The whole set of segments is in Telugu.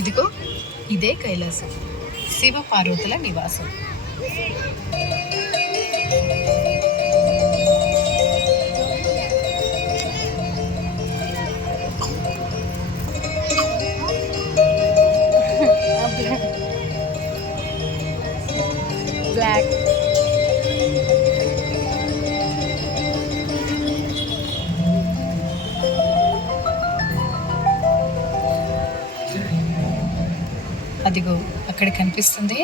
ఇదిగో ఇదే కైలాసం, శివ పార్వతుల నివాసం. బ్లాక్ అదిగో అక్కడ కనిపిస్తుంది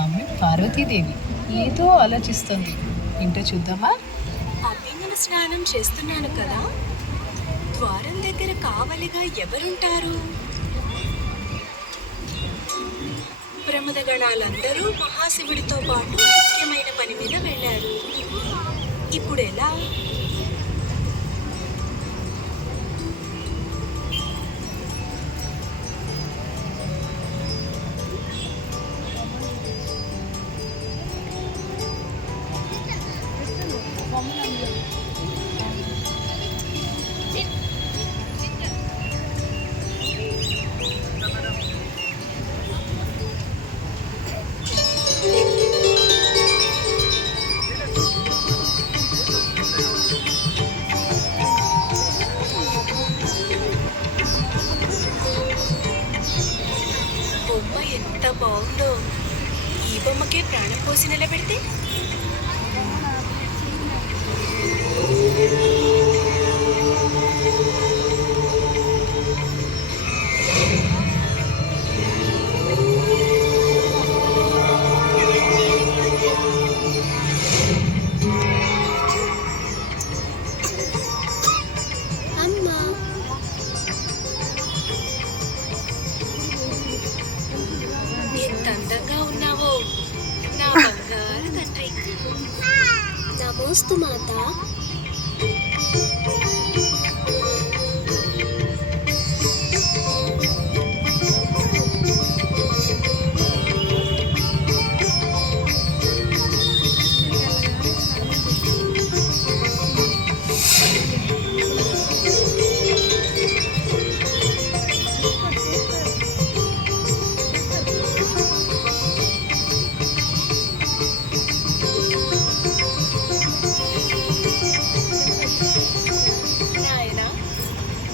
ఆమె పార్వతీదేవి. ఏదో ఆలోచిస్తుంది. ఏంటో చూద్దామా? అభ్యంగన స్నానం చేస్తున్నాను కదా, ద్వారం దగ్గర కావలిగా ఎవరుంటారు? ప్రమదగణాలందరూ మహాశివుడితో పాటు ముఖ్యమైన పని మీద వెళ్ళారు. ఇప్పుడు ఎలా? బొమ్మ ఎంత బాగుందో! ఈ బొమ్మకే ప్రాణం పోసి నిలబెడితే ఎంత అందంగా ఉన్నావో నా బంగారు తండ్రి. నమోస్తు మాత.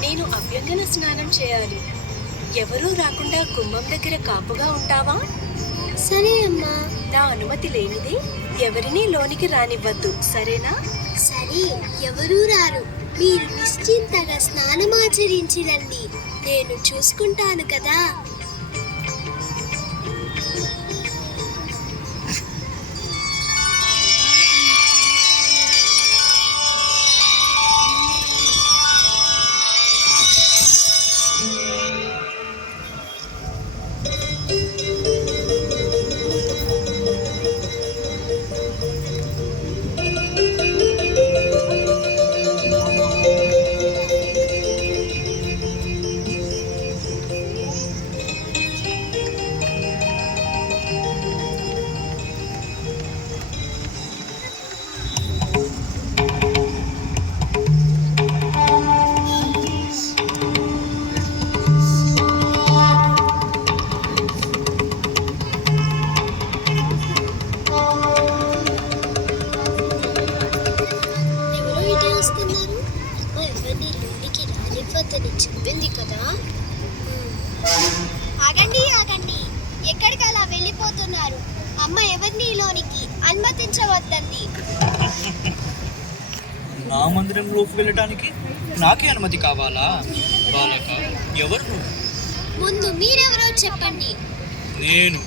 నేను అభ్యంగన స్నానం చేయాలి. ఎవరూ రాకుండా గుమ్మం దగ్గర కాపుగా ఉంటావా? సరే అమ్మా. నా అనుమతి లేనిదే ఎవరినీ లోనికి రానివ్వద్దు, సరేనా? సరే, ఎవరూ రారు. మీరు నిశ్చింతగా స్నానమాచరించి రండి, నేను చూసుకుంటాను కదా. చెప్పింది కదా. ఆగండి ఆగండి, ఎక్కడికి అలా వెళ్ళిపోతున్నారు? అమ్మ ఎవరిని లోనికి అనుమతించవద్దంది. నా మందిరంలోకి వెళ్ళటానికి నాకే అనుమతి కావాలా? బాలక, ఎవరు? ముందు మీరెవరో చెప్పండి. నేను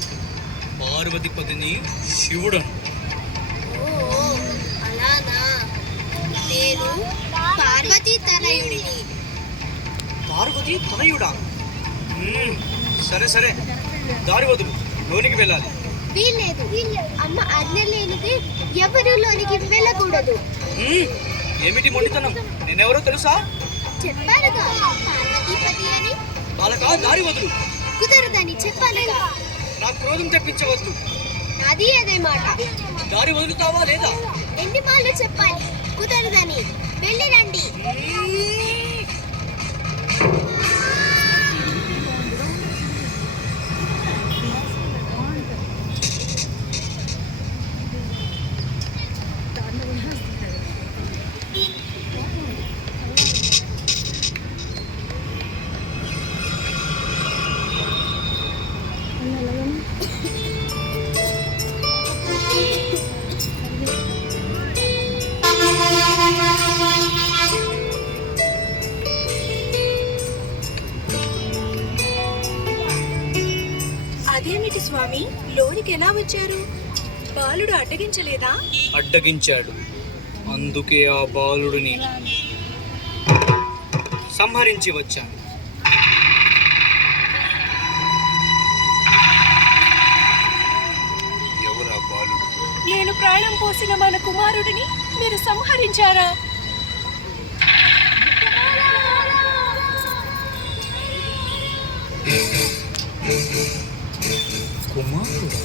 పార్వతీపతిని, శివుడను. ఓ అలానా? నేను పార్వతీ తనయుడిని. పార్వతి తనయుడా? సరే సరే, దారి వదులు, లోనికి వెళ్ళాలి. వీల్లేదు, అమ్మ ఆజ్ఞ లేనిదే ఎవరు లోనికి వెళ్ళకూడదు. ఏమిటి మొండితనం? నేనెవరో తెలుసా? చెప్పానుగా, పార్వతీపతి అని. బాలక, దారి వదులు. కుదరదని చెప్పానుగా. నాకు క్రోధం తెప్పించవద్దు. అది అదే మాట. దారి వదులుతావా లేదా? ఎన్ని మాటలు చెప్పాలి? కుదరదని. వెళ్ళి రండి. అదేమిటి స్వామి, లోనికి ఎలా వచ్చారు? బాలుడు అడ్డగించలేదా? అడ్డగించాడు. అందుకే ఆ బాలుడిని సంహరించి వచ్చాను. ఎవరా బాలుడు? నేను ప్రాణం పోసిన మన కుమారుడిని మీరు సంహరించారా? కుమారుడు